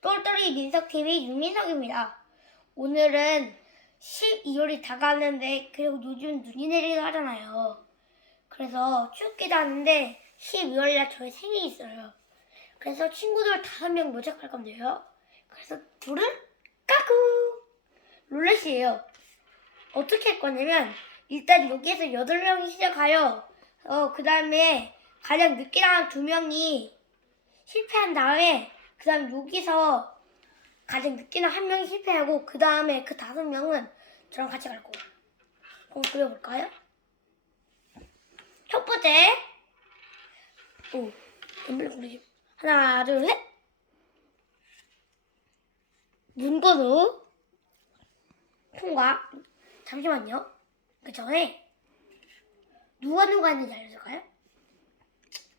똘똘이 민석TV 유민석입니다. 오늘은 12월이 다가왔는데 그리고 요즘 눈이 내리기도 하잖아요. 그래서 춥기도 하는데 12월날 저의 생일이 있어요. 그래서 친구들 다섯 명 모집할 건데요. 그래서 둘은 까꿍 룰렛이에요. 어떻게 할 거냐면 일단 여기에서 여덟 명이 시작하여 어, 그 다음에 가장 늦게 나간 두 명이 실패한 다음에 그 다음 여기서 가장 늦게 나한 명이 실패하고 그 다음에 그 다섯 명은 저랑 같이 갈 거예요. 그럼 그려볼까요? 첫 번째 오 덤블 그리죠. 하나 둘 셋. 문건우 통과 잠시만요. 그 전에 누가 누가 했는지 알려줄까요?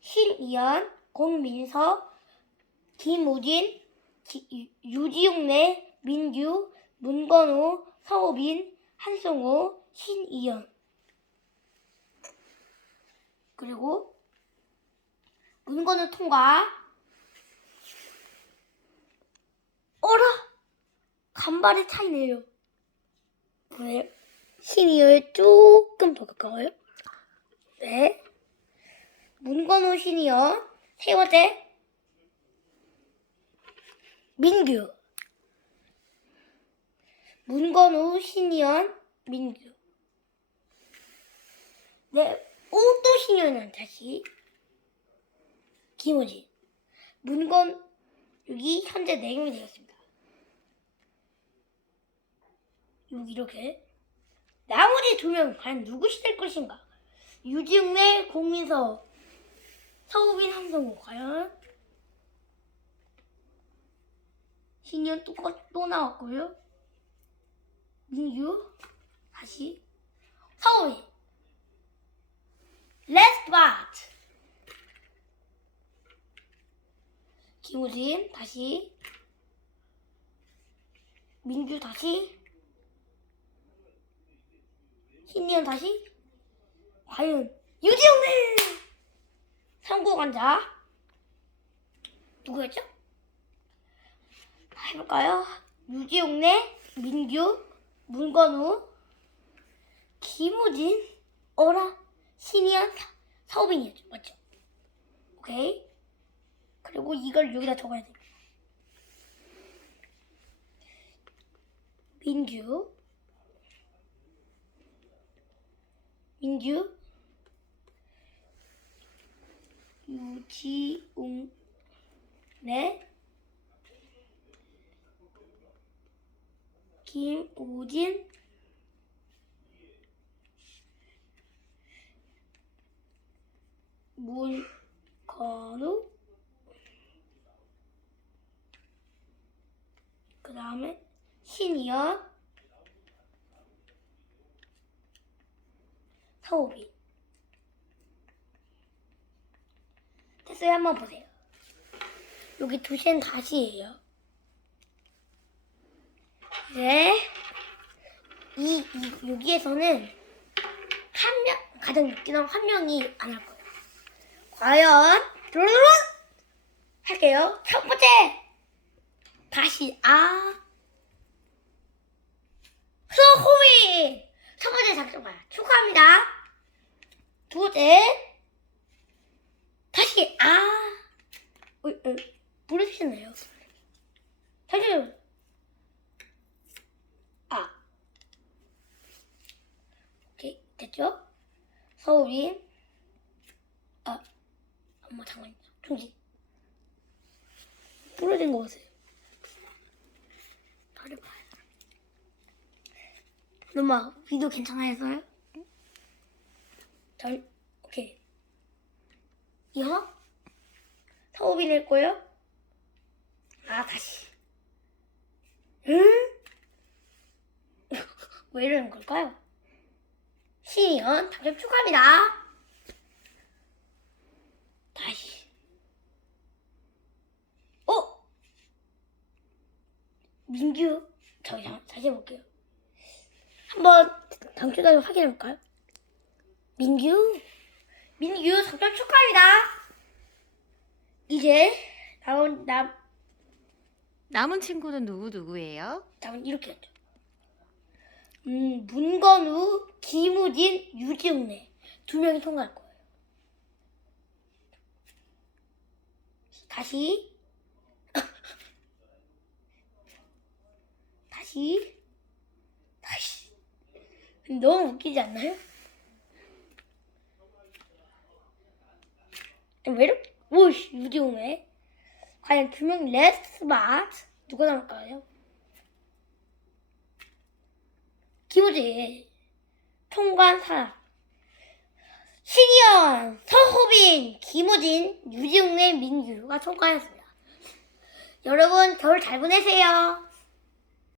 신이연, 공민서, 김우진, 기- 유- 유지용래, 민규, 문건우, 서우빈, 한승우, 신이연. 그리고 문건우 통과. 어라? 간발의 차이네요. 왜요? 신이연에 조금 더 가까워요? 네. 문건우 시니어 세 번째 민규. 문건우 시니어 민규. 네, 오또 시니어는 다시. 김우진. 문건 여기 현재 네 명이 되었습니다. 여기 이렇게. 나머지 두 명 과연 누구시 될 것인가? 유지웅래, 공민서, 서우빈, 한성우 과연 신년 또, 꺼- 또 나왔고요. 민규 다시. Last but 김우진 다시. 민규 다시. 신년 다시. 과연 유지영네! 선구관자. 누구였죠? 다 해볼까요? 유지용래, 민규, 문건우, 김우진, 어라, 신이한, 사- 서우빈이었죠. 맞죠? 오케이. 그리고 이걸 여기다 적어야 돼. 민규, 민규, 유지웅, 네, 김우진, 문건우, 그 다음에 신이연, 서우빈. 됐어요. 한번 보세요. 여기 두 시는 다시 예요. 이제 이, 이 여기에서는 한 명, 가장 나온 한 명이 안 할 거예요. 과연 두루루루 할게요. 첫 번째 다시 아 소호미 첫 번째 작성가요. 축하합니다. 두 번째 다시 아 어, 어, 부르시나요? 아 오케이 됐죠? 서울이 아 엄마 잠깐만요 중지 부러진 거 보세요 다리 봐요 엄마 비도 괜찮아서요? 잘 오케이 이어 서울이 낼 거예요? 아 다시 응? 왜 이러는 걸까요? 신이연 당첨 축하합니다. 다시. 어? 민규. 저기 잠- 다시 해볼게요. 한번 당첨자를 확인해볼까요? 민규. 민규 당첨 축하합니다. 이제 나온 나 남은 친구는 누구 누구예요? 다음은 이렇게 하죠. 음, 문건우, 김우진, 유지웅네 두 명이 통과할 거예요. 다시 다시 다시 너무 웃기지 않나요? 왜 이렇게 오씨 유지웅네 과연 두명 레스 스마트 누가 나올까요? 김우진 통관 사람 신이현 서호빈 김우진 유지웅네 민규가 통과했습니다. 여러분 겨울 잘 보내세요.